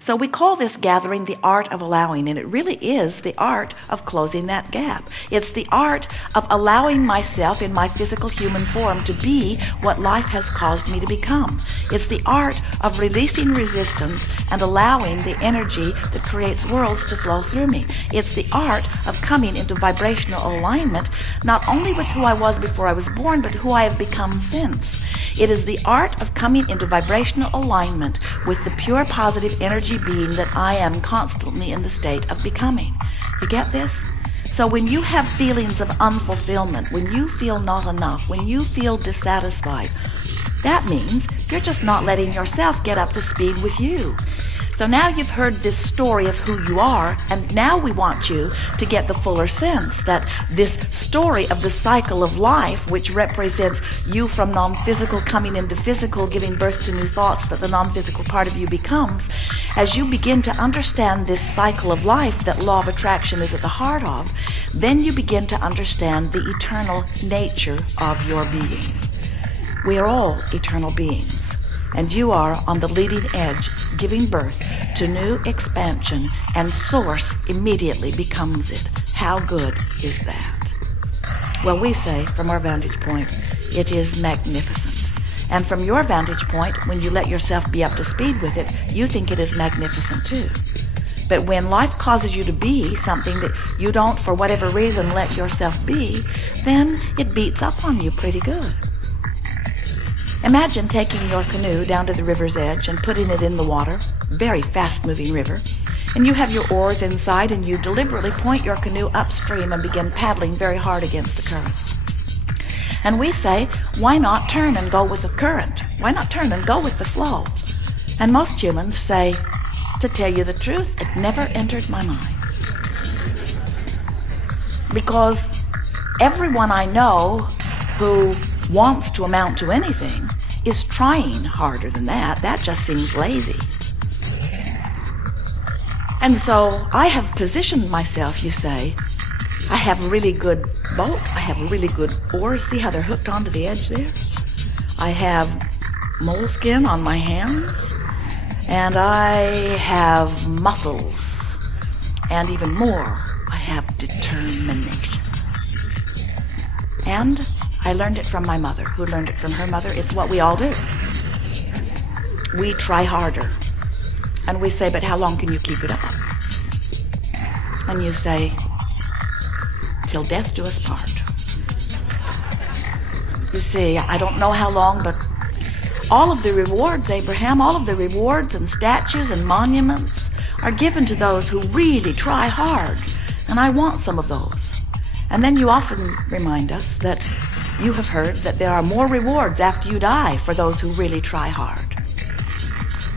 So we call this gathering the art of allowing, and it really is the art of closing that gap. It's the art of allowing myself in my physical human form to be what life has caused me to become. It's the art of releasing resistance and allowing the energy that creates worlds to flow through me. It's the art of coming into vibrational alignment, not only with who I was before I was born, but who I have become since. It is the art of coming into vibrational alignment with the pure positive energy being that I am constantly in the state of becoming. You get this? So when you have feelings of unfulfillment, when you feel not enough, when you feel dissatisfied, that means you're just not letting yourself get up to speed with you. So now you've heard this story of who you are, and now we want you to get the fuller sense that this story of the cycle of life, which represents you from non-physical coming into physical, giving birth to new thoughts that the non-physical part of you becomes, as you begin to understand this cycle of life that law of attraction is at the heart of, then you begin to understand the eternal nature of your being. We are all eternal beings. And you are on the leading edge, giving birth to new expansion, and source immediately becomes it. How good is that? Well, we say, from our vantage point, it is magnificent. And from your vantage point, when you let yourself be up to speed with it, you think it is magnificent too. But when life causes you to be something that you don't, for whatever reason, let yourself be, then it beats up on you pretty good. Imagine taking your canoe down to the river's edge and putting it in the water, very fast-moving river, and you have your oars inside and you deliberately point your canoe upstream and begin paddling very hard against the current. And we say, why not turn and go with the current? Why not turn and go with the flow? And most humans say, to tell you the truth, it never entered my mind. Because everyone I know who wants to amount to anything is trying harder than that. That just seems lazy. And so I have positioned myself, you say. I have a really good boat. I have really good oars. See how they're hooked onto the edge there? I have moleskin on my hands. And I have muscles. And even more, I have determination. And I learned it from my mother, who learned it from her mother. It's what we all do. We try harder. And we say, but how long can you keep it up? And you say, till death do us part. You see, I don't know how long, but all of the rewards, Abraham, all of the rewards and statues and monuments are given to those who really try hard. And I want some of those. And then you often remind us that you have heard that there are more rewards after you die for those who really try hard.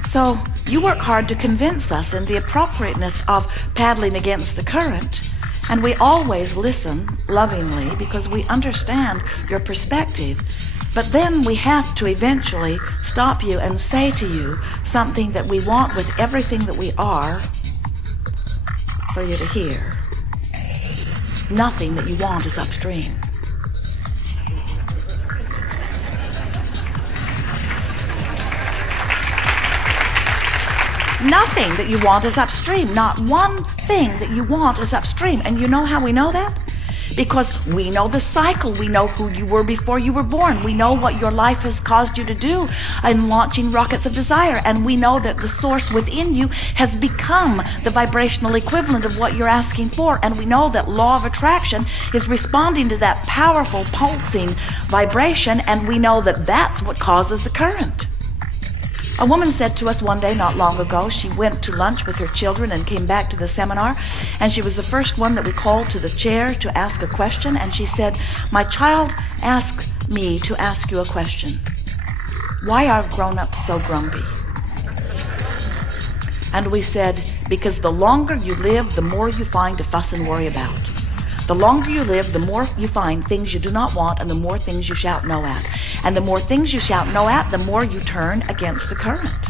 So you work hard to convince us in the appropriateness of paddling against the current, and we always listen lovingly because we understand your perspective. But then we have to eventually stop you and say to you something that we want with everything that we are for you to hear. Nothing that you want is upstream. Nothing that you want is upstream. Not one thing that you want is upstream. And you know how we know that? Because we know the cycle. We know who you were before you were born. We know what your life has caused you to do in launching rockets of desire. And we know that the source within you has become the vibrational equivalent of what you're asking for. And we know that law of attraction is responding to that powerful pulsing vibration. And we know that that's what causes the current. A woman said to us one day not long ago, she went to lunch with her children and came back to the seminar, and she was the first one that we called to the chair to ask a question, and she said, my child asked me to ask you a question. Why are grown-ups so grumpy? And we said, because the longer you live, the more you find to fuss and worry about. The longer you live, the more you find things you do not want, and the more things you shout no at. And the more things you shout no at, the more you turn against the current.